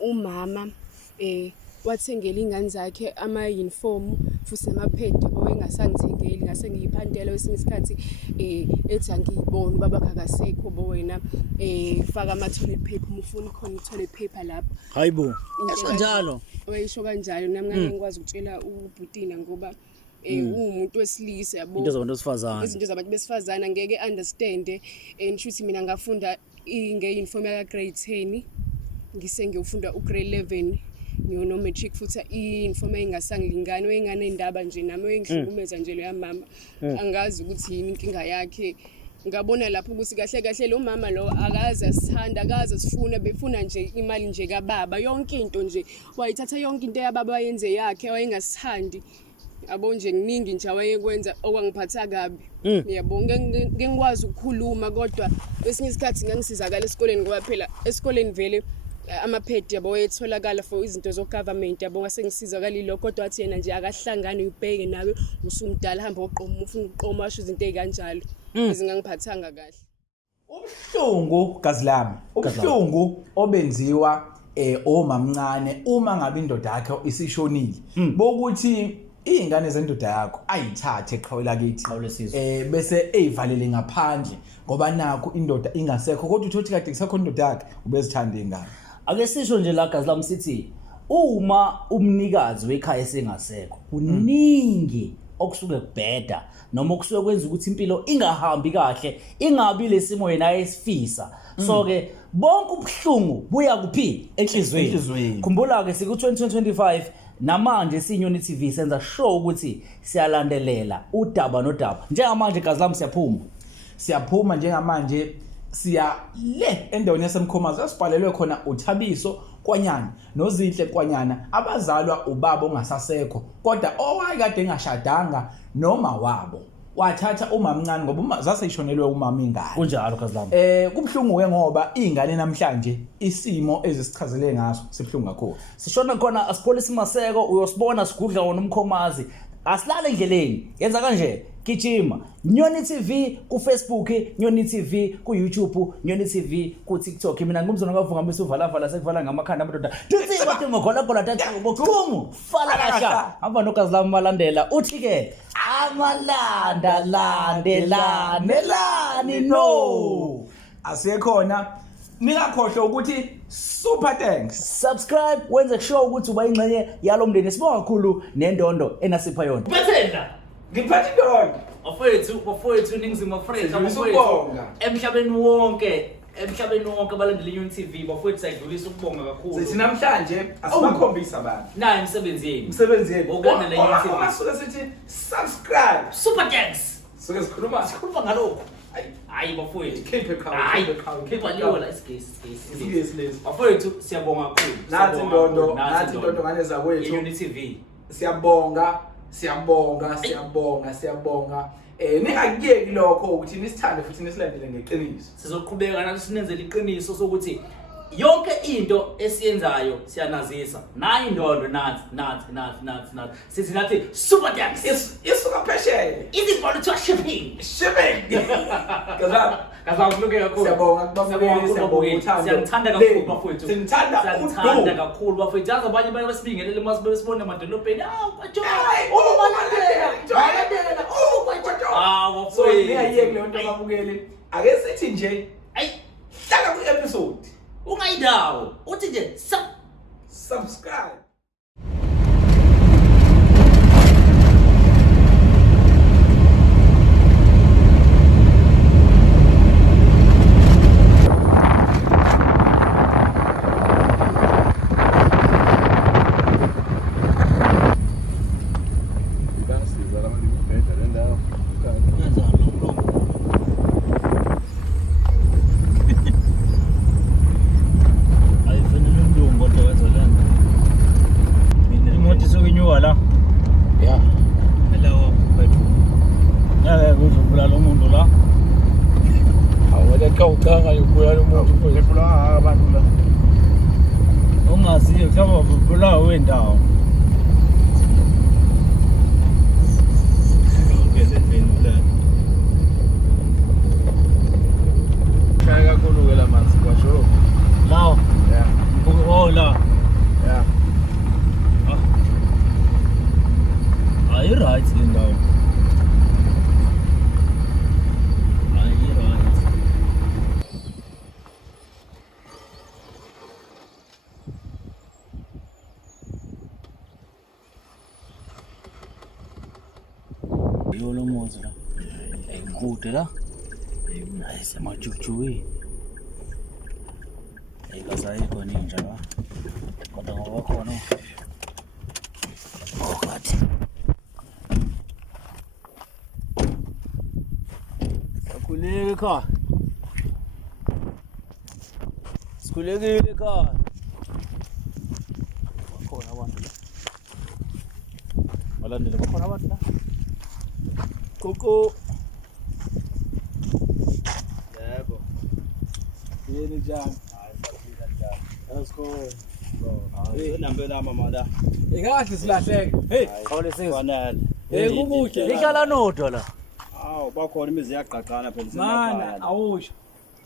umama wathengela ingane zakhe ama-uniform futhi namaphedi owengasangithengeli ngase ngiyiphandela kwesinye isikhathi ethi angiyiboni ubaba akasekho bo wena faka ama-toilet paper uma ufuna khona i-toilet paper lapho. Hayibo esho njalo wayisho kanjalo nami ngeke ngikwazi ukutshela uBhutina ngoba umuntu wesilisa yabo into zabantu besifazane izinto zabantu besifazane ngeke understand nisho ukuthi mina ngafunda nge-uniform ya grade 10 ngiyofunda ugrade 11 no matric futhi i-uniform engasangilingani wengane indaba nje nami wengihlukumeza nje lo yamama angazi ukuthi yini inkinga yakhe. Ngabona lapho ukuthi kahle kahle lo mama lo akazi asithanda akazi sifuna befuna nje imali nje kababa yonke into nje wayithatha yonke into yababa wayenze yakhe wayengasithandi yabo nje kuningi nje wayekwenza okwangiphatha kabi yabo ngengikwazi ukukhuluma kodwa kwesinye isikhathi ngangisizakala esikoleni ngoba phela esikoleni vele amaphedi yabo etholakala for izinto zo government yabo ngase ngisizakala lokho kodwa athi yena nje akahlangane ubheke nawe usumdala hamba uqoma ufuna uqoma asho izinto ezikanjalo ezingangiphathanga kahle. Ubuhlungu gazilami ubuhlungu obenziwa omamncane uma ngabe indoda yakhe isishonile bokuthi izingane zendoda yakho ayithathe eqhawela kithi bese eyivalele ngaphandle ngoba nakho indoda ingasekho kodwa uthothi kade kusakhona indoda yakhe ubezithanda ingane. Ake sisho nje la gazilami sithi uma umnikazi wekhaya esengasekho kuningi okusuke kubheda noma okusuke kwenza ukuthi impilo ingahambi kahle ingabi lesimo yena ayesifisa. So ke bonke ubuhlungu buya kuphi enhlizweni. Khumbula ke siku 2025 namanje siNyoni TV senza show ukuthi siyalandelela udaba nodaba. Njengamanje gazilami siyaphuma njengamanje siya le endaweni yasemkhomazi asibhalelwe khona uThabiso Kwanyana noZinhle Kwanyana abazalwa ubaba ongasasekho kodwa owayekade engashadanga noma wabo wathatha umamncane ngoba zaseyishonelwe umama ingane kunjalo gazilami. Kubhlungu ke ngoba ingane namhlanje isimo ezisichazele ngaso sibhlungu kakhulu. Sishona khona asipolisi Maseko uyosibona sigudla wona umkhomazi asilale endleleni yenza kanje gijima Nyoni TV ku Facebook Nyoni TV ku YouTube Nyoni TV ku TikTok mina ngumzona ngavungambisa uvala sekuvala ngamakhanda amadoda Titsi bathi ngogola tathi bokumu fala kasha hamba nogazilami malandela uthi ke amalanda landelani no asekhona ningakhohlwa ukuthi super thanks subscribe wenze sure ukuthi uba ingxenye yalomndeni sibonga kakhulu nendondo enasipha yona bethela ngiphathi indondo bafowethu ningizima Afrika emhlabeni wonke abalandeli Nyoni TV bafowethu sayidlulisa ukubonga kakhulu. Sithi namhlanje asibakhombisa abantu nayi imisebenzi yenu okulandela Nyoni TV masuka sithi subscribe super thanks suke sikhuluma ngalokho hayi bafowethu keep liyola isigesi bafowethu siyabonga kakhulu nathi indondo ngane zakwethu Nyoni TV siyabonga ningakuyeki lokho ukuthi nisithande futhi nisilandele ngeqiniso. Sizoqhubeka nathi sinenzele iqiniso sokuthi yonke into esiyenzayo siyanazisa nayi indondo nathi sithi nathi super thanks isuka phesheya izibhalo to shipping kaza ngluke kakhulu siyangithanda kakhulu bafowethu siyangithanda kakhulu bafowethu yazi abanye baye besibingelele masibone emadolobheni so ngiyayeke le nto babukele ake sithi nje hlala ku episode ungayidawo uthi nje subscribe. Kawucanga yokubulala umuntu ebulala abantu la ongaziyo kama ubulala wendawo shaya kakhulu ke la manzi kwasho lawo yeah la. Yeah. Hayi right le ndawo. Hayi right. Yolo mozi la. Kude la. Hayi semajujuwi. Ayikho ninja la. Kodwa ngoba khona. Oh God. Sikhuleke ekhaya. Sikhulekile ekhaya. Bakhona abantu la. Balandele bakhona abantu la. Koko. Yebo. Yini njani? Asikho. Hey, Nambela mama la. Ikahle silahleke. Hey, khawule sisi. Fanele. kukuhle. Lihlala nodwa la. Awu bakhona imizi yaqaqana phela Mana, awusho.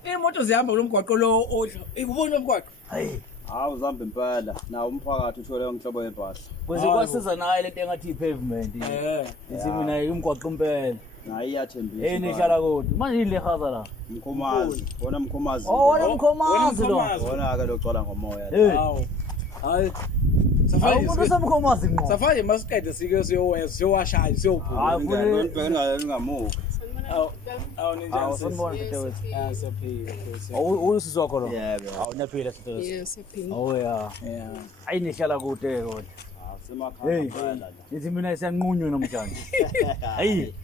Imoto zihamba kulomgwaqo lo odla. Ikubona umgwaqo. Hayi. Hawu uzihamba impela. Nawo umphakathi uthole ngihlobo yempahla. Kwese kwasiza naye lento engathi i-pavement. Ithi mina imgwaqo impela. Nayi iyathembisa. Hey nihlala kodwa. Manje yini lehaza la? Mkhomazi. Wona mkhomazi. Oh, wena mkhomazi lo. Wona ke logcwala ngomoya. Hey. Hawu. Hayi. Umuntu usemkhomazi ngqo. Safari masiqede sike siyowashaya siyobhula. Hayi fune Ngibheka ngamuka. Awu ninjani? sanibona tetewethu. Siyaphila. Usisi wakho lo. Yebo. Awunaphila tetewethu. Yes, siyaphila. Oh yeah. Yeah. Hayi nihlala kude kodwa. Semakhaya Hey. phela. Nithi mina siyanqunywa namhlanje. Hayi.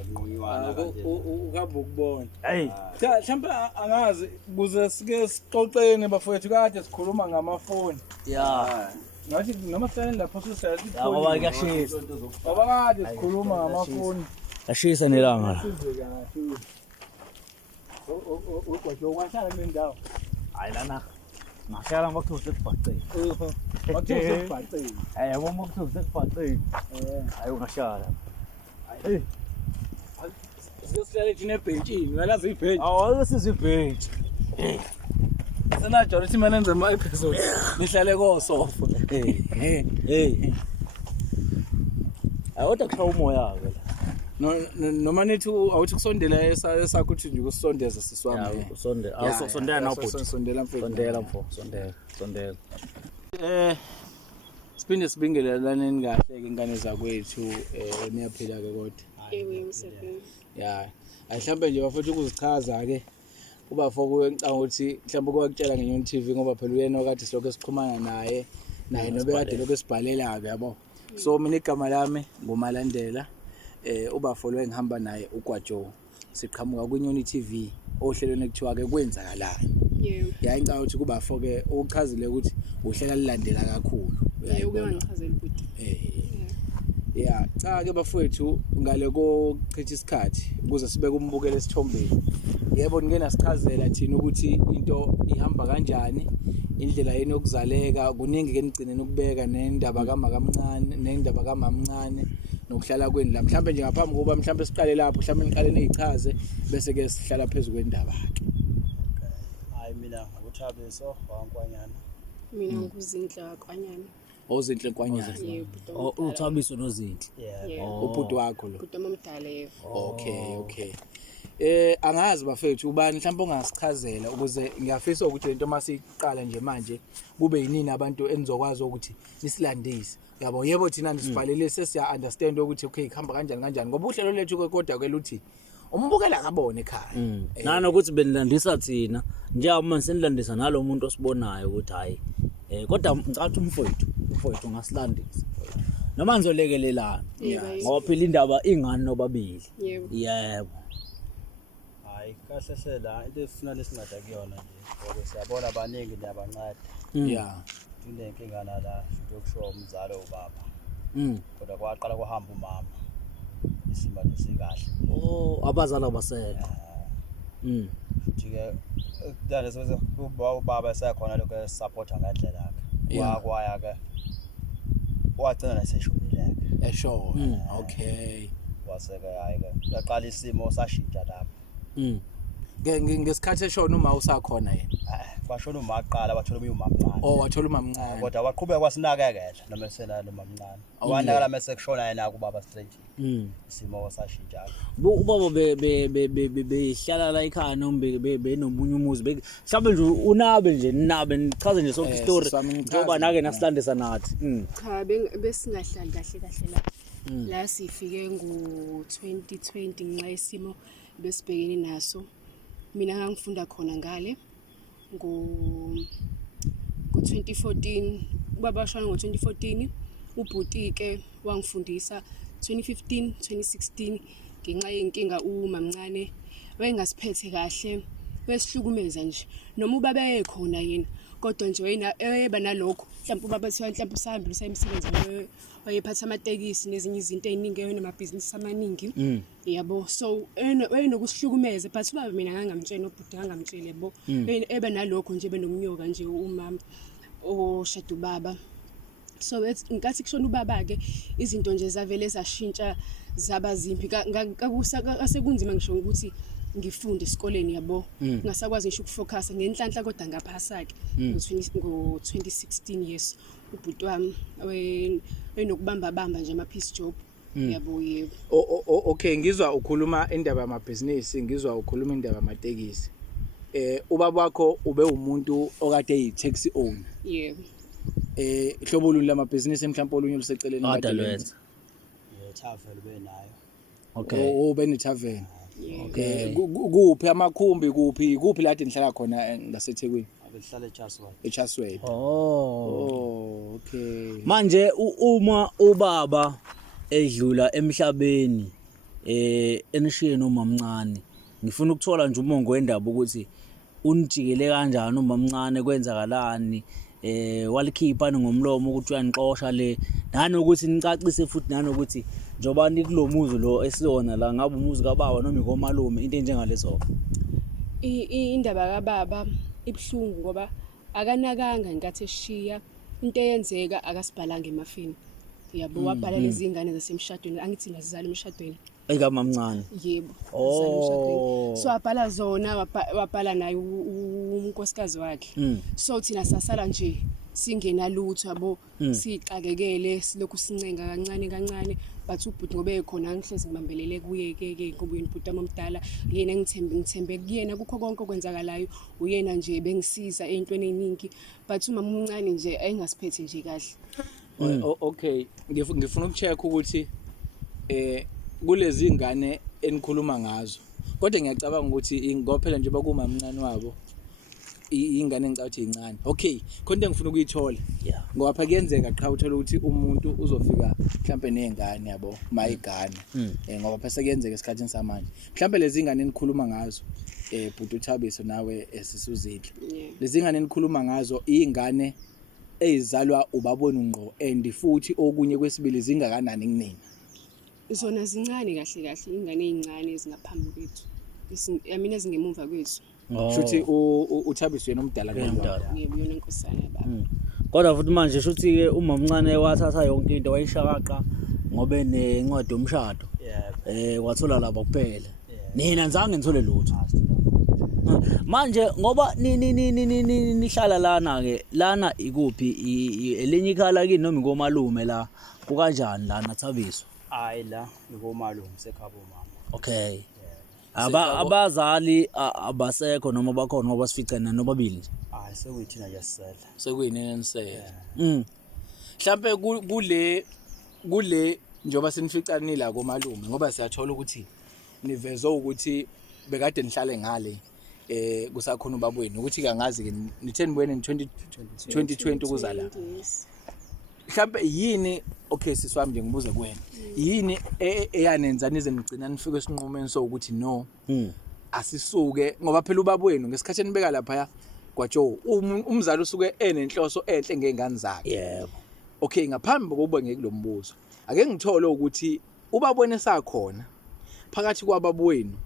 Akunqunyiwana kanje. Ukabe ukubona. Hayi. Cha mhlawumbe angazi kuze sike sixoxeni bafowethu kade sikhuluma ngamafoni. Yeah. Ngathi noma sihlale lapho sisela Ya ngoba kuyashisa. Baba kade sikhuluma ngamafoni. Yashisa nelanga la. Sizwe kahle. Ugwaqo wahlala kule ndawo. Hayi lana. Ngahlala ngokuthu sekubhaceni. Wathe ubhaceni. Yabo ngokuthu sekubhaceni. Hayi ungahlala. Hey. Sihlale thina ebhentshini, ngalazi ibhentshi. Awake sizibhenji. Senajolo ukuthi mina nenze ama episode. Nihlale kosofa. Hey. Awuthi kushaya umoya ke la. Noma nithi awuthi kusondela esakho uthi nje kusondeza siswami. Ya usondela. Awusondela nawo bhuti. Sondela mfethu. Sondela mfo, sondela. Siphinde sibingelaneni kahle ke ingane zakwethu niyaphila ke kodwa. Ewe msebenzi. Ya. Mhlawumbe nje bafethu ukuzichaza ke kuba foko engicanga ukuthi mhlawumbe kwakutshela ngenyoni TV ngoba phela uyena okade silokho siqhumana naye nobekade lokho esibhalela ke yabo. So mina igama lami nguMalandela ubafolwe ngihamba naye uGwajo siqhamuka kwiNyoni TV ohlelweni ekuthiwa ke kwenzakalani. Yebo. Ya ngicanga ukuthi kuba foke ukuchazile ukuthi uhlela lilandela kakhulu. Yebo ke wangichazela ukuthi. Yeah, cha ke bafowethu ngale kochitha isikhathi ukuze sibe kumbukela esithombeni. Yebo ngeke sichazela thina ukuthi into ihamba kanjani, indlela yeni yokuzaleka, kuningi ke nigcine nokubeka nendaba kaMakamncane, nendaba kaMamncane nokuhlala kweni la. Mhlambe nje ngaphambi kokuba mhlambe siqale lapho, mhlambe niqale nizichaze bese ke sihlala phezulu kwendaba ke. Hayi mina nguthabiso wankwanyana. Mina ngikuzinhla kwanyana. Ozinhle kwanyana. Yebo. Uthabiso nozinti. Yebo. Ubhuti wakho lo. Kodwa mamdala yebo. Okay. Angazi bafethu ubani mhlawumbe ongasichazela ukuze ngiyafisa ukuthi lento masiqala nje manje kube yinini abantu enizokwazi ukuthi nisilandise. Yabo yebo thina nisibhalele sesiya understand ukuthi okay kuhamba kanjani ngoba uhlelo lethu kodwa ke luthi umbukela akabone ekhaya. Nanokuthi benilandisa thina njengoba senilandisa nalomuntu osibonayo ukuthi hayi kodwa ngicatha umfowethu ngasilandisa. Noma nizolekelelana ngoba phela indaba ingani nobabili. Yebo. Hayi kahle hlela into esifuna lesingada kuyona nje ngoba siyabona abaningi niyabancane. Yeah. Inenkinga nala into yokushowa umzalo ubaba. Kodwa kwaqala kuhamba umama. Isimanje sikahle. Oh, abazali abasekho. Futhi ke kudala sebe ubaba esekhona lokho esupporta ngendlela yakhe. Wakwaya ke. Wagcina naseshonile yakhe. Okay. Waseke hayi ke. Yaqala isimo sashintsha lapho. ngesikhathi eshona uma usakhona yena bashona uma aqala bathola uma umamncane wathola umamncane kodwa waqhubeka kwasinakekela noma esena nomamncane awanakala mase kushona yena kubaba straight isimo sashintsha ubaba behlala la ekhaya noma benomunye umuzi mhlawumbe nje unabe nje ninabe nichaze nje sonke story njengoba nake nasilandisa nathi cha besingahlali kahle la sifike ngo-2020 ngenxa yesimo besibhekene naso mina ngangifunda khona ngale ngo-2014 ubaba washona ngo-2014 ubhutike wangifundisa 2015 2016 ngenxa yenkinga umamncane wayengasiphethe kahle wesihlukumeza nje noma ubaba ekhona yena kodwa nje wena eba nalokho mhlawumbe ubaba mhlawumbe usahambile emsebenzi wayephatha amatekisi nezinye izinto eziningi namabhizinisi amaningi yabo so enokusihlukumeza but ubaba mina ngangamtshela obhuti ngangamtshela yabo eba nalokho nje benomnyoka nje umama oshada ubaba so nkathi kushona ubaba ke izinto nje zavele zashintsha zaba zimbi asekunzima ngisho ukuthi ngifunde esikoleni yabo ngasakwazi ngisho ukufocus ngenhlanhla kodwa ngaphasa ke ngo-2016 yes ubhuti wami enokubamba nje ama piece job yabo yebo okay ngizwa ukhuluma indaba yamabhizinisi ngizwa ukhuluma indaba yamatekisi ubaba wakho ube umuntu okade eyi-taxi owner yebo hlobo luni lamabhizinisi mhlawumbe olunye luseceleni Adalwenza tavern benayo okay ube ne-tavern okay kuphi amakhumbi kuphi la nihlala khona ngaseThekwini abehlala eChasway okay manje uma ubaba edlula emhlabeni enishiye nomamncane ngifuna ukuthola nje umongo wendaba ukuthi unijikele kanjani umamncane kwenzakalani walikhipha ngomlomo ukuthi uyanixosha le nanokuthi nicacise futhi nanokuthi njoba nikulomuzi lo esiyona la ngabe umuzi kababa noma ikomalume into enjengalezo indaba kababa ibhlungu ngoba akanakanga inkathi eshiya into eyenzeka akasibhalanga emafini yabo wabhala lezi ingane zasemshadweni angithi ngazizala emshadweni ekamamncane yebo emshadweni so wabhala zona wabhala naye unkosikazi wakhe so thina sasala nje singena lutho yabo sixakekele silokhu sincenga kancane but ubhuti ngobe ekhona angihlezi ngibambelele kuye ke ngoba ubhuti omdala yena ngithembe kuyena kukho konke okwenzakalayo uyena nje bengisiza entweni eziningi but umama omncane nje ayingasiphethe nje kahle okay ngifuna ukucheck ukuthi kulezi ingane enikhuluma ngazo kodwa ngiyacabanga ukuthi ngophela nje bakumamncane wabo ingane engicathi incane okay konke ngifuna ukuyithola ngoba phela kuyenzeka qha uthola ukuthi umuntu uzofika mhlambe nezingane yabo mayigana ngoba phela sekuyenzeka esikhathini samanje mhlambe lezi ingane enikhuluma ngazo bhuti uThabiso nawe esisuzidle lezi ingane enikhuluma ngazo izingane ezizalwa ubabona ngqo and futhi okunye kwesibili zingakanani kunina zona zincane kahle ingane ezincane ezingaphambi kwethu mina ezingemuva kwethu shuthi uThabiso yena omdala yebo yona inkosana baba kodwa futhi manje shuthi ke umamncane wathatha yonke into wayishaqaqa ngobe nencwadi yomshado wathola lapha kuphela nina nizange nithole lutho manje ngoba nihlala lana ke lana ikuphi elinye ikhala kini noma ikomalume la kukanjani lana Thabiso hayi la ikomalume sekhabo mama okay abazali abasekho noma bakhona ngoba sificana nobabili nje hayi sekuyithina nje sisela sekuyinene nisela mhlambe kule njoba senificana la komalume ngoba siyathola ukuthi nivezwe ukuthi bekade nihlale ngale kusakhona ubabweni ukuthi kangazi ke nitheni buyene 2020 ukuzala mhlambe yini okay siswami nje ngibuze kuwena yini eyanenza nize nigcina nifike esinqumeni sokuthi no asisuke ngoba phela ubabweni ngesikhathi enibeka lapha kwaJoe umzali usuke enenhloso enhle ngengane zakhe yebo okay ngaphambi kokuba ngekulombuzo ake ngithole ukuthi ubabone sakhona phakathi kwababweni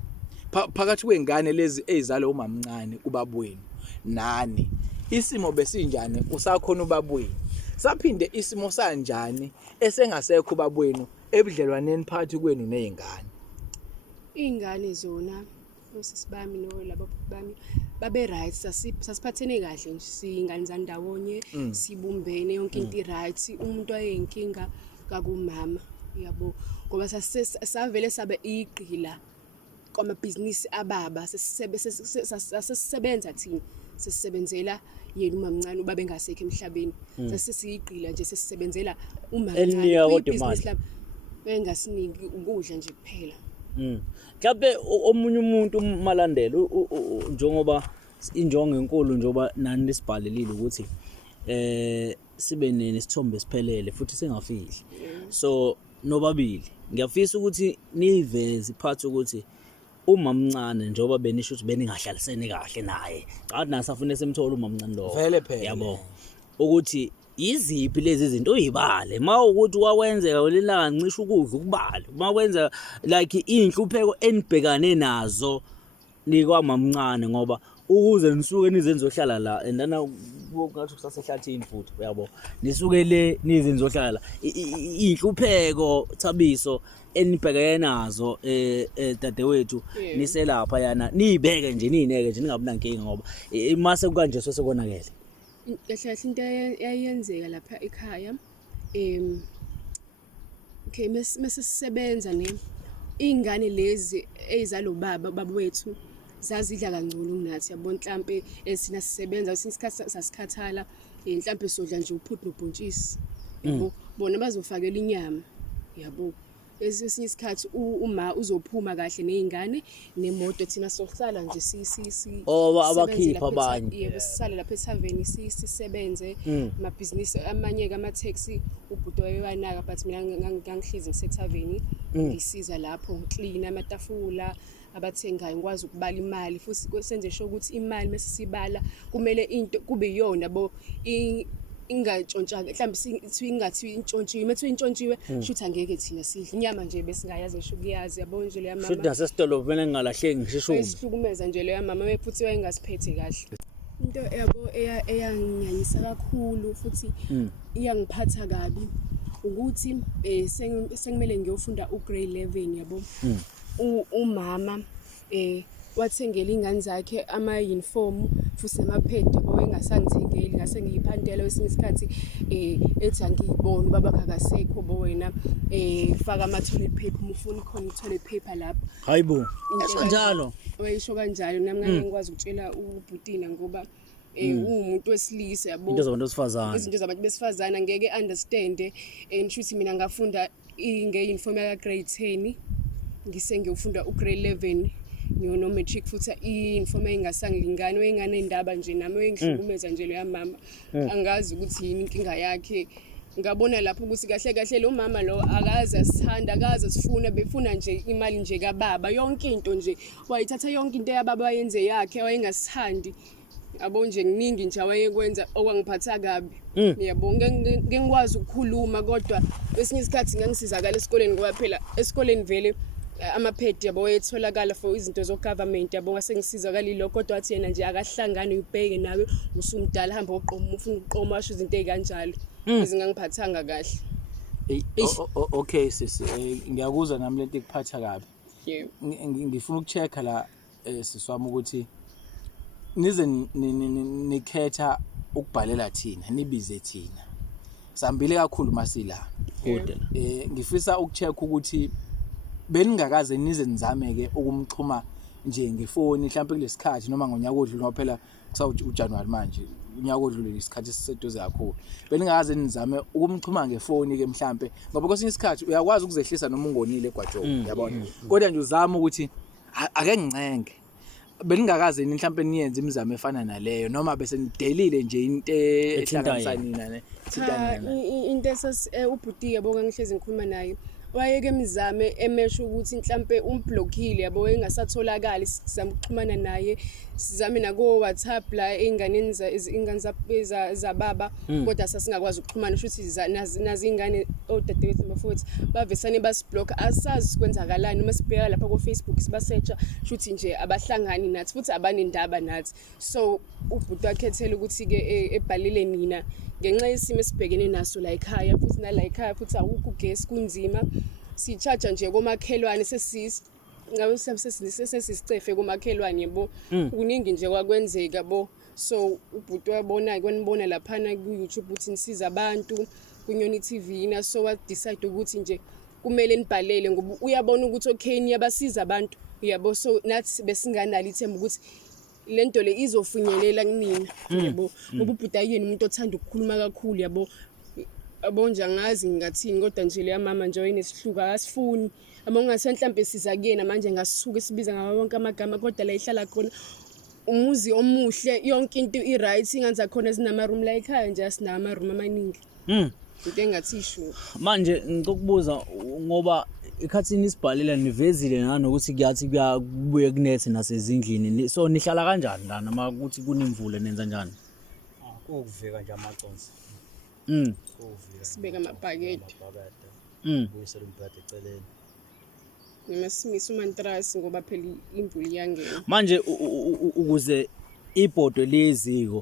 phakathi kwengane lezi ezizalwa umamncane kubabweni nani isimo besinjani usakhona ubabweni saphinde isimo sanjani esengasekho babwenu ebudlelwaneni phakathi kwenu nezingane ingane zona process bami nolabo bami babe right, sasiphathene kahle nje, siyingane zandawonye, sibumbene yonke into right. Umuntu wayeyinkinga kakumama, yabo, ngoba savele sabe igqila kwamabhizinisi ababa, sesisebenza thina, sesisebenzela yena umamncane uba bengasekho emhlabeni. Sesiyigqila nje, sesisebenzela umamncane kwibhizinisi lami, bengasiniki ukudla nje kuphela. Mhlawumbe omunye umuntu malandela njengoba injongo enkulu njengoba nani lisibhalelile ukuthi sibe nesithombe esiphelele futhi singafihli. So nobabili ngiyafisa ukuthi niveze iphathi ukuthi umamncane njengoba benisho ukuthi beningahlalisene kahle naye, cha nasafune semthola umamncane lo, Vele phela. yabo, ukuthi iziphi lezi zinto uyibale mawukuthi wakwenzeka welilanga ncisha ukudla ukubala, makwenza like inhlupheko enibhekane nazo nikwamamncane, ngoba ukuze nisuke nizenze ohlala la endana ngathi kusasehlathini futhi, yabo, nisuke le nizenze ohlala la inhlupheko Thabiso enibhekene nazo dadewethu, niselapha yana nibeke nje nineke nje ningabi nankinga, ngoba mase kanje sesekonakele. Kahle into eyenzeka lapha ekhaya, okay, mase sisebenza ingane lezi ezalo baba wethu zazidla kangcono kunathi, yabo, mhlambe esina sisebenza kwesinye isikhathi sasikhathala, mhlambe sodla nje uphuthu nobhontshisi, yabo, bona bazofakela inyama, yabo. Esinye isikhathi uma uzophuma kahle nezingane nemoto, thina sohlala nje abakhipha abanye, yebo, sisale lapha ethaveni sisebenze amabhizinisi amanye kama-taxi. Ubhuti wayewanaka but mina ngangihlezi ngisethaveni ngisiza lapho, ngiclean amatafula, abathengayo ngikwazi ukubala imali, futhi senze sure ukuthi imali mase sibala kumele into kube yona bo ingatshontsha, mhlawumbe ingathi intshontshiwe, methu intshontshiwe shuthi angeke thina sidle inyama nje besingayazi ngisho kuyazi, yabo, nje le mama futhi nasesitolo kumele ngingalahleki ngishishuma, esihlukumeza nje le mama mephuthi wayengasiphethe kahle. Into yabo eyangiyanyisa kakhulu futhi iyangiphatha kabi ukuthi sengimele ngiyofunda ugrade 11, yabo. Umama wathengela ingane zakhe ama-uniform futhi namaphedi, yabo, engasangithengeli, ngase ngiyiphandela kwesinye isikhathi ethi angiyiboni ubaba akasekho, bo wena faka ama-toilet paper uma ufuna khona i-toilet paper lapho. hayibo, esenjalo Wayisho kanjalo, nami ngangikwazi ukutshela ubhutina ngoba umuntu wesilisa, yabo, into zabantu besifazane, izinto zabantu besifazane angeke understand, shuthi mina ngafunda nge-uniform ya grade 10 ngiyofunda ugrade 11 no matric futhi i-uniform engasangilingani, wengane indaba nje nami wengihlukumeza nje leya mama, angazi ukuthi yini inkinga yakhe. Ngabona lapho ukuthi kahle lo mama lo akaze asithanda, akaze asifuna, befuna nje imali nje kababa, yonke into nje wayithatha, yonke into yababa wayenze yakhe, wayengasithandi, yabo, nje kuningi nje wayekwenza okwangiphatha kabi, yabo. Ngengikwazi ukukhuluma, kodwa kwesinye isikhathi ngangisizakala esikoleni ngoba phela esikoleni vele amaphedi, yabo, wayetholakala for izinto zo-government, yabo, ngasengisizakala lokho, kodwa wathi yena nje akahlangane ubheke nawe usumdala, hamba uqoma, ufuna ukuqoma, washo izinto ey'kanjalo ezingangiphathanga kahle. Okay sisi, ngiyakuzwa nami lento ikuphatha kabi. Yebo. Ngifuna ukuchecka la siswami ukuthi nize nikhetha ukubhalela thina, nibize thina, sambile kakhulu masila. Ngifisa ukuchecka ukuthi beningakaze nize nizameke ukumxhuma nje ngefoni, mhlawumbe kulesikhathi noma ngonyaka odlule, ngoba phela uJanuary manje, unyaka odlule isikhathi siseduze kakhulu, beningakaze nizame ukumxhuma ngefoni ke mhlawumbe, ngoba kwesinye isikhathi uyakwazi ukuzehlisa noma ungonile egwajomo, yabona, kodwa nje uzama ukuthi ake ngincenge. Beningakaze mhlawumbe niyenze imizamo efana naleyo, noma bese nidelile nje into ehlanganisa nina ne into ubhuti, yabo, ngangihlezi ngikhuluma naye, wayeke emizame emesho ukuthi mhlambe umblockile, yabo, engasatholakali, sizama ukuxhumana naye, sizame nako WhatsApp la einganeni zababa, kodwa sasingakwazi ukuxhumana, futhi nazi ingane odadewethu bafowethu bavesane basiblock, asazi sikwenzakalani, uma sibheka lapha ku Facebook sibasearcha, futhi nje abahlangani nathi futhi abanendaba nathi. So ubhuti wakhethela ukuthi ke ebhalile nina ngenxa yesimo esibhekene naso la ekhaya, futhi nala ekhaya futhi awukho ugesi, kunzima, sicharge nje komakhelwane, ngabe sesisicefe kumakhelwane yebo kuningi nje kwakwenzeka bo so ubhuti wabona kwanibona laphana ku YouTube ukuthi nisiza abantu kunyoni TV na so wa decide ukuthi nje kumele nibhalele ngoba uyabona ukuthi okay niyabasiza abantu yabo so nathi besinganalo ithemba ukuthi lento le izofinyelela kunina yabo ngoba ubhuti ayini umuntu othanda ukukhuluma kakhulu yabo abonje angazi ngathini kodwa nje le mama nje oyinesihluka asifuni abongase mhlambe siza kuyena manje ngasisuka sibiza ngawo wonke amagama kodwa la ihlala khona umuzi omuhle yonke into i-right inganza khona sinama room la ekhaya nje asinama room amaningi into engathi isho manje ngikubuza ngoba ikhathini isibhalela nivezile nanokuthi kuyathi kubuye kunethe nasezindlini so nihlala kanjani la noma ukuthi kunimvule nenza njani ukuvika nje amaconsi sibeka amabhakede buyisela umbhede eceleni noma simisa umantrasi ngoba phela imvula iyangena manje ukuze ibhodwe leziko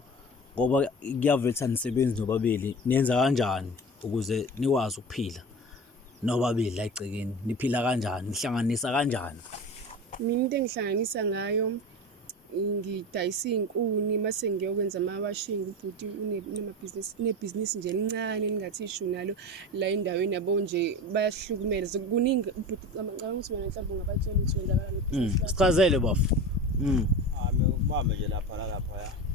ngoba kuyavetha nisebenzi nobabili nenza kanjani ukuze nikwazi ukuphila nobabili la egcekeni niphila kanjani nihlanganisa kanjani mina into engihlanganisa ngayo ngidayisa inkuni mase ngiyokwenza amawashing ubhuti unebhizinisi nje elincane lingathi isho nalo la endaweni yabo nje bayahlukumela kuningi ubhuti ngicabanga ukuthi wena mhlawumbe ungabatshela ukuthi wenzakala nebhizinisi sichazele bafu mama nje lapha lapha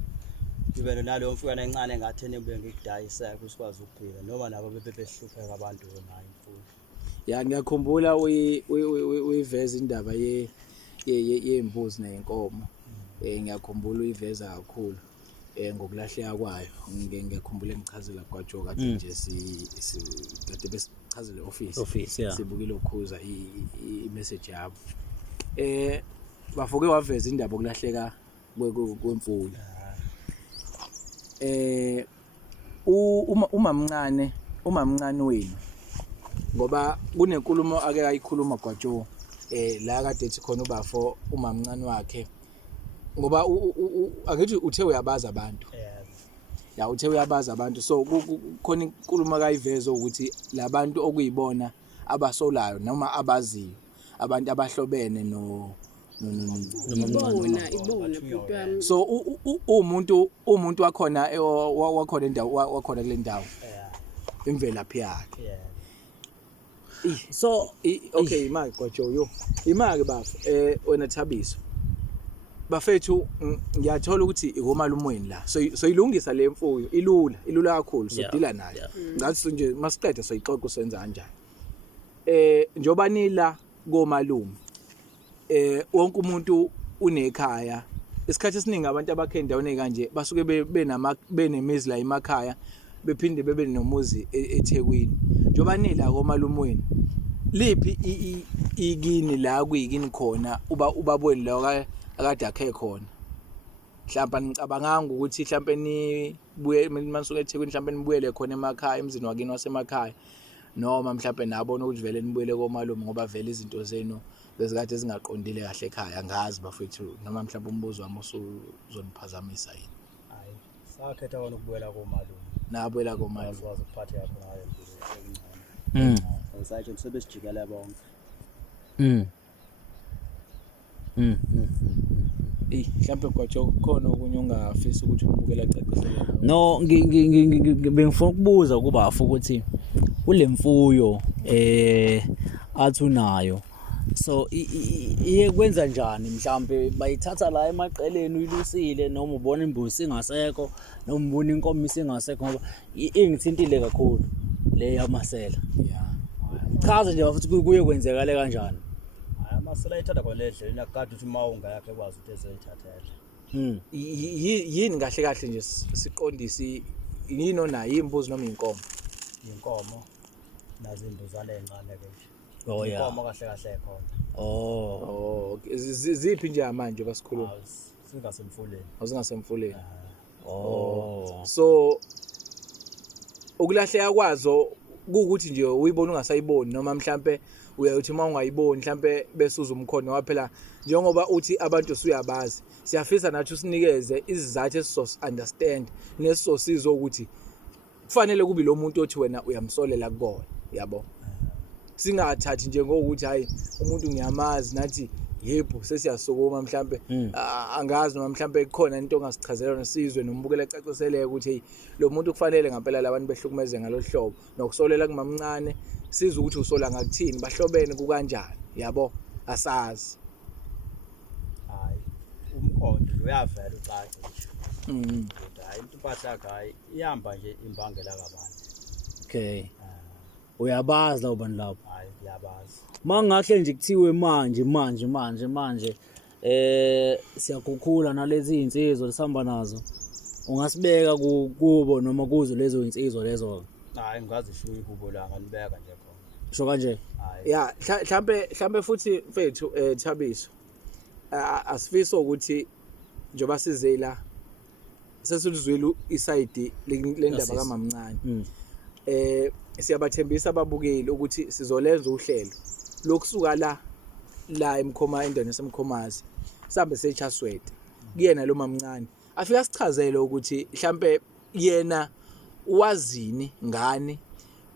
ibe nalo mfukana encane ngathi nibuye ngikudayisa kusikwazi ukuphila noma nabo bebehlupheka abantu nayo imfuyo ya ngiyakhumbula uyiveza indaba yembuzi nenkomo ngiyakhumbula uyiveza kakhulu ngokulahleka kwayo ngiyakhumbula engichazela kwaJoe kade nje kade besichazela office sibukile ukhuza imessage yabo bafoke waveza indaba okulahleka kwemfuyo umamncane wenu ngoba kunenkulumo ake ayikhuluma kwaJoe la kade ethi khona ubafo umamncane wakhe ngoba akithi uthe uyabaza abantu ya uthe uyabaza abantu so khona inkulumo akayiveza ukuthi labantu okuyibona abasolayo noma abaziyo abantu abahlobene ibona bhuti wami so umuntu wakhona wakhona kule ndawo imvelaphi yakhe so okay imake kwaJoe imake bafu wena Thabiso bafethu ngiyathola ukuthi ikomalumweni la so ilungisa le mfuyo ilula kakhulu so dila nayo ngathi nje masiqede so ixoxo senza kanjani njoba nila komalume wonke umuntu unekhaya isikhathi esiningi abantu abakhe endaweni kanje basuke benemizi la emakhaya bephinde bebe nomuzi eThekwini njoba nila komalumweni liphi ikini la kuyikini khona ubabweni la akade akhe khona mhlawumbe ngicabanga ukuthi mhlawumbe nibuye manisuka eThekwini mhlawumbe nibuyele khona emakhaya emzini wakini wasemakhaya noma mhlawumbe nabona ukuthi vele nibuyele komalume ngoba vele izinto zenu bezikade zingaqondile kahle ekhaya angazi bafethu noma mhlawumbe umbuzo wami uzoniphazamisa yini hayi sakhetha wona ukubuyela komalume nabuyela komalume wazi ukuphatha yakho nayo ngisatsho sebesijikela bonke mhlawumbe kwaJoe khona okunye ungafisa ukuthi umbukela cacisele no bengifuna ukubuza kuba afu ukuthi kule mfuyo athunayo so iye kwenza njani mhlambe bayithatha la emaqeleni uyilusile noma ubona imbuzi ingasekho noma ubona inkomo isingasekho ngoba ingithintile kakhulu le yamasela chaza nje futhi kuye kwenzekala kanjani amasela ayithatha kwanedlela nakade uthi mawunga yakhe kwazi ukuthi ezoyithathela yini kahle nje siqondisi yini onayo imbuzi noma inkomo nazo imbuzane encane ke nje yeah inkomo kahle khona okay ziphi nje manje basikhuluma singasemfuleni awusingasemfuleni so ukulahleka kwazo ukuthi nje uyibona ungasayiboni noma mhlambe uyathi mawungayiboni mhlambe bese uzumkhono waphela njengoba uthi abantu usuyabazi siyafisa nathi usinikeze izizathu esizo understand nesizosiza ukuthi kufanele kube lo muntu othi wena uyamsolela kukona yabo singathathi nje ngokuthi hayi umuntu ngiyamazi nathi yebo sesiyasukuma mhlambe angazi noma mhlambe kukhona into ongasichazela nesizwe nombukela ecaciseleke ukuthi hey lo muntu kufanele ngempela labantu behlukumeze ngalohlobo nokusolela kumamncane sizwe ukuthi usola ngakuthini bahlobene kukanjani yabo asazi hayi umkhondo uyavela ucace hayi impahla yakhe hayi ihamba nje imbangela kabantu Okay. Uyabazi labo bantu lapho. hayi ngiyabazi Mangahle nje kuthiwe manje siyakhukhula nalezi insizwa lesihamba nazo. Ungasibeka kubo noma kuzo lezo insizwa lezo. hayi ngazi shuyi kubo la nganibeka nje khona Sho kanje. hayi ya mhlambe futhi mfethu Thabiso asifiso ukuthi njoba sizela sesilizwela iside lendaba kaMamncane siyabathembisa ababukeli ukuthi sizolenza uhlelo lokusuka la endaweni yaseMkhomazi sihambe seChaswete kuyena lo Mamncane afika sichazele ukuthi mhlambe yena wazini ngani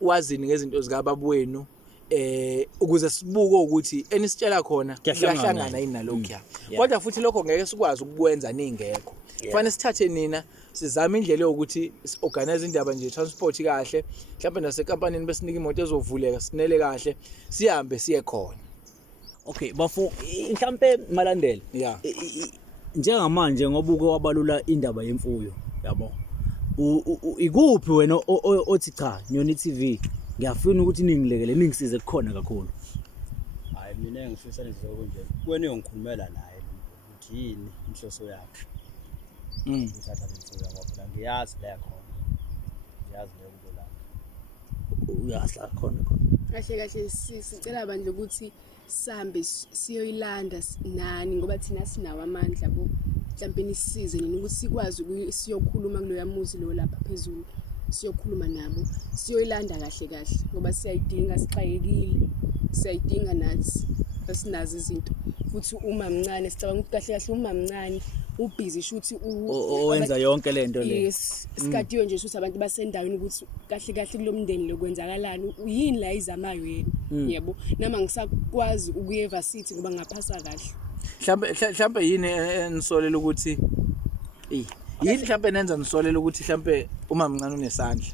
wazini ngezinto zikababa wenu ukuze sibuke ukuthi enisitshela khona kuyahlangana yini nalokho kodwa futhi lokho ngeke sikwazi ukukwenza ningekho kufanele sithathe nina sizama indlela yokuthi organize indaba nje transport kahle mhlawumbe nasekampanini besinika imoto ezovuleka sinele kahle sihambe siye khona Okay, bafu mhlambe malandela. yeah Njengamanje ngoba uke wabalula indaba yemfuyo, yabo. Ikuphi wena othi cha, Nyoni TV, ngiyafuna ukuthi ningilekele ningisize kukhona kakhulu. hayi mina ngifisa nje okunje wena uyongikhulumela naye ukuthi yini inhloso yakhe uthatha lemfuyo ngoba ngiyazi la khona ngiyazi le kubo la Uyasla khona. Kahle sicela bandle ukuthi sihambe siyoyilanda nani ngoba thina sinawo amandla bo mhlawumbe nisisize nini ukuthi sikwazi siyokhuluma kuloya muzi lo lapha phezulu siyokhuluma nabo siyoyilanda kahle ngoba siyayidinga sixayekile siyayidinga nathi asinazi izinto futhi uma mncane sicabanga ukuthi kahle umamncane ubhizi shuthi Owenza yonke lento le. Yes, sikadiyo nje shuthi abantu basendaweni ukuthi kahle kulomndeni lokwenzakalani uyini la izamayo yena yebo nama ngisakwazi ukuyeva sithi ngoba ngaphasa kahle mhlambe yini enisolela ukuthi yini mhlambe nenza nisolela ukuthi mhlambe umamncane unesandla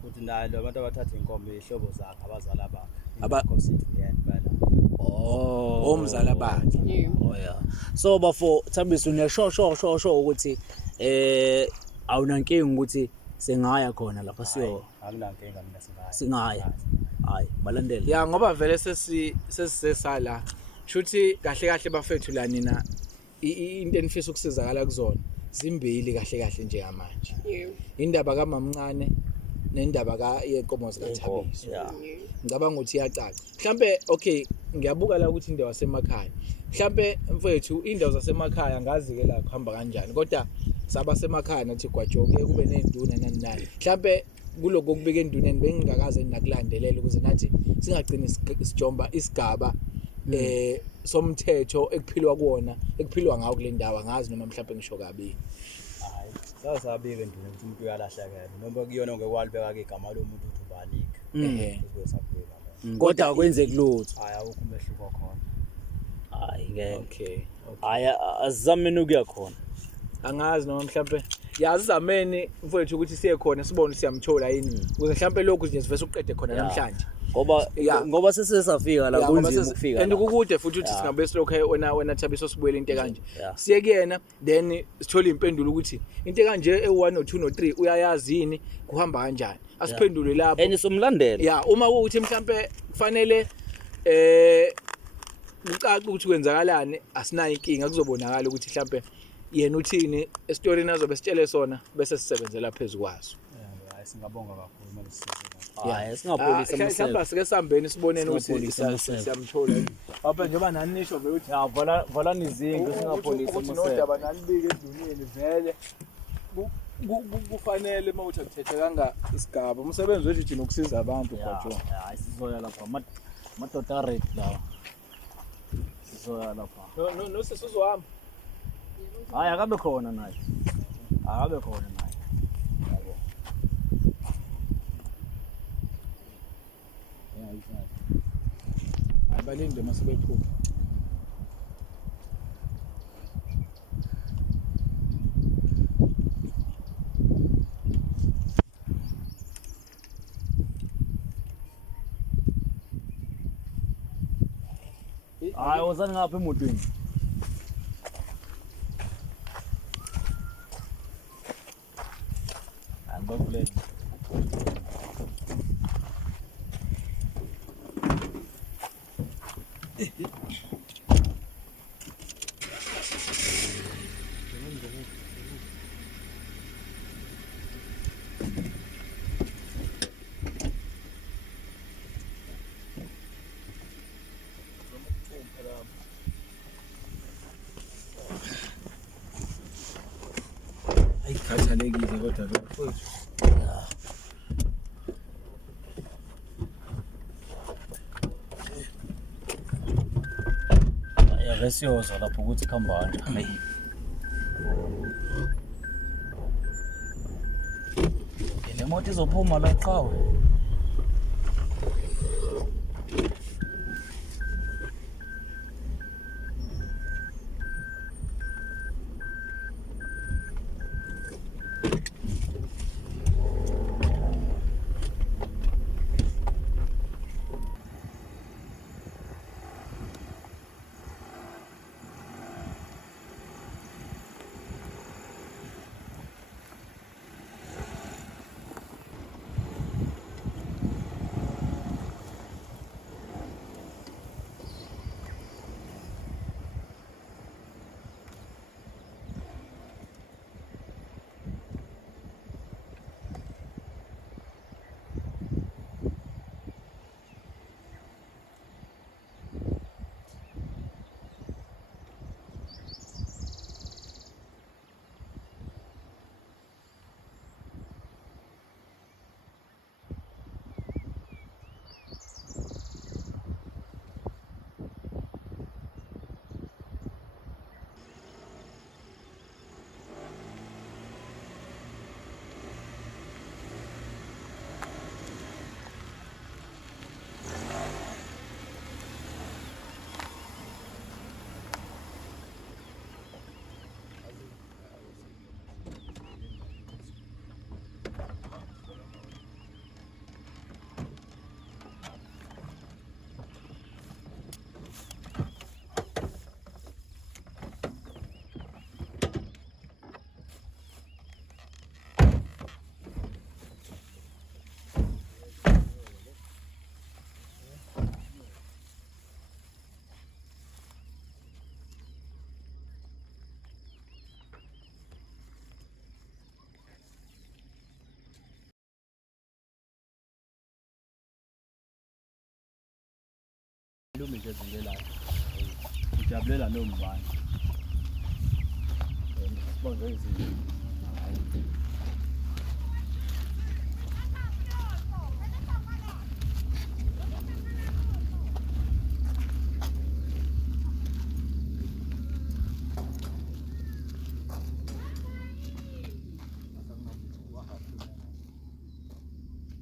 ukuthi naye lo bantu abathatha inkomo ihlobo zakhe abazala bakhe Aba- abakosithi yena bala omzala bakhe yebo Yeah. So bafo Thabiso uneshosho ukuthi awunankingi ukuthi sengaya khona lapha siyo akunankinga mina singaya. Hayi, balandela. ya ngoba vele sesisesala shuthi kahle bafethu la nina into enifisa ukusizakala kuzona zimbili kahle njengamanje yebo indaba kaMamncane nendaba yenkomo zikaThabiso Yeah. ngicabanga ukuthi iyacaca mhlambe okay ngiyabuka la ukuthi indawo wasemakhaya mhlambe mfethu indawo zasemakhaya ngazi ke la kuhamba kanjani kodwa saba semakhaya nathi gwajoke kube nezinduna nani mhlambe kuloko kubika enduneni bengingakaze nakulandelela ukuze nathi singagcini sijomba isigaba somthetho ekuphilwa kuona ekuphilwa ngawo kule ndawo ngazi noma mhlambe ngisho kabi hayi sasabike nduna ukuthi umuntu uyalahlekela noma kuyona ngekwalibeka ke igama lomuntu uthi ubalike uzosabika Kodwa kwenzeki lutho. hayi awukho umehluko khona Hayi ngeke. okay Hayi azizameni ukuya khona. angazi noma mhlambe yazizameni mfowethu ukuthi siye khona sibone siyamthola yini ukuze mhlambe lokhu nje sivese uqede khona namhlanje Ngoba sesesafika la kunzima ukufika. and kukude futhi ukuthi singabe silokho wena Thabiso sibuyele into kanje siye kuyena then sithola impendulo ukuthi into kanje e1 no2 no3 uyayazi yini kuhamba kanjani asiphendule lapho Enisomlandela. ya uma ukuthi mhlambe kufanele ucaca ukuthi kwenzakalani asinayo inkinga kuzobonakala ukuthi mhlambe yena uthini esitorini azobe sitshele sona bese sisebenzela phezukwazo hayi singabonga kakhulu manje sisize Hayi singapolisa amaseko. mhlambe sike sihambeni sibonene ukuthi Singapolisa amaseko. siyamthola apha njengoba nani nisho vele ukuthi Vala nizinto singapolisa ukuthi amaseko. nodaba nalibike enduneni vele kufanele mawuthi akuthethe kanga isigaba umsebenzi wethu thina ukusiza abantu kwajo Hayi sizoya lapha madoda red lawa. Sizoya lapha. no sesizohamba Hayi akabe khona naye. Akabe khona naye. Yabo. abalinde masebephuma Hayi wozani ngapha emotweni. Angibavulele. Ayikhathalekile kodwa lokho. Ake siyozwa lapho ukuthi kuhamba kanjani. Le moto izophuma la qhawe. Lume nje zingelayo. Ujabulela nombani. Sibonge izinto.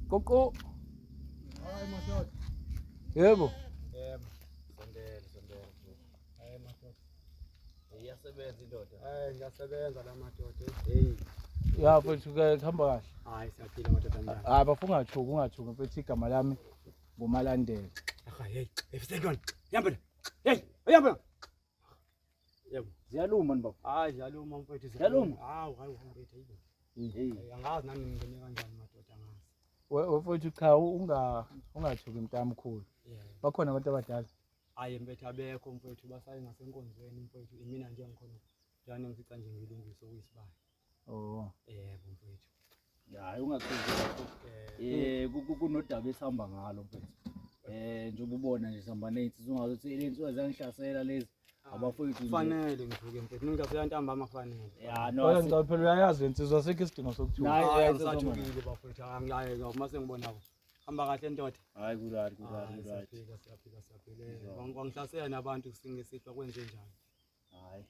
Koko. Hayi madoda. Yebo. Sondela. Hayi madoda. Iyasebenza indoda. Ngiyasebenza la madoda. Hey. Ya mfethu ke kuhamba kahle. Hayi siyaphila madoda njani? Hayi bafunga ungathuki mfethu igama lami nguMalandela. Hey, efsekon. Yamba. Hey, yamba. Yebo. Ziyaluma ni baba. Hayi ziyaluma mfethu. Ziyaluma? Hawu mfethu yibo. Hey. Angazi nami ngingene kanjani madoda angazi. Mfethu cha ungathuki mntamkhulu. Bakhona abantu abadala. Hayi mfethu abekho mfethu basaye ngasenkonzweni mfethu imina nje ngikhona. Njani ngifica nje ngilungisa okuyisibani. Oh. Yebo mfethu. Hayi ungaxoxi lapho. Kunodaba esihamba ngalo mfethu. Njengoba ubona nje sihamba nezinsizwa ungazothi lensizwa ziyangihlasela lezi abafowethu. Kufanele ngithuke mfethu ningaze yantambama kufanele. Ya Oya ngicela phela uyayazi insizwa sekho isidingo sokuthuka. Hayi ngisathukile bafethu angilaye uma sengibonako. Hamba kahle ndoda. Hayi kulali. Siyaphila. Wangihlasela nabantu singesihla kwenze njani? Hayi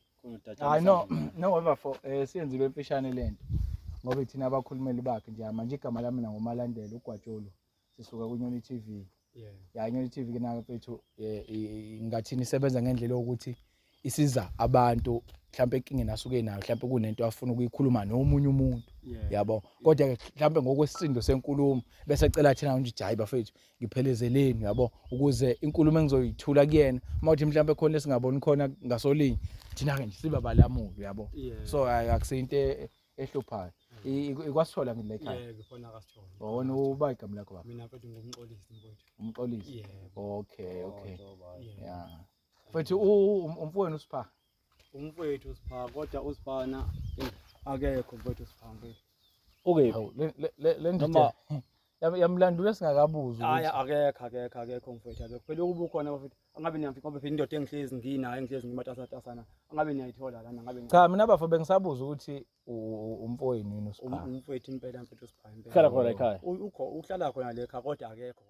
Hayi no whatever for siyenzile emfishane lento. Ngoba thina abakhulumeli bakhe nje manje igama lami nangoMalandela uGwatsholo. Sisuka kuNyoni TV. Yeah. Ya Nyoni TV ke nayo mfethu ngathini isebenza ngendlela yokuthi isiza abantu mhlawumbe enkingeni asuke nayo mhlawumbe kunento afuna ukuyikhuluma nomunye umuntu yabo kodwa ke mhlawumbe ngokwesisindo senkulumo bese ecela thina nje hayi bafethu ngiphelezeleni yabo ukuze inkulumo engizoyithula kuyena mawuthi mhlawumbe khona lesingaboni khona ngasolinye thina ke nje siba balamulo yabo so akuseyinto ehluphayo ikwasithola ngile ekhaya yebo khona akasithola wona uba igama lakho baba mina mfethu ngumxolisi mfethu umxolisi yebo okay yeah mfethu umfowenu usipha umfethu usipha kodwa usiphana akekho mfethu usipha mfethu okay le ndaba yamlandula singakabuzi hayi akekho mfethu akekho phela ukubukhona mfethu angabe niyafika ngoba phela indoda engihlezi nginayo engihlezi ngimatasana angabe niyayithola lana angabe cha mina bafo bengisabuza ukuthi umfowenu yini usipha umfethu impela mfethu usipha impela hlala khona ekhaya uhlala khona le ekhaya kodwa akekho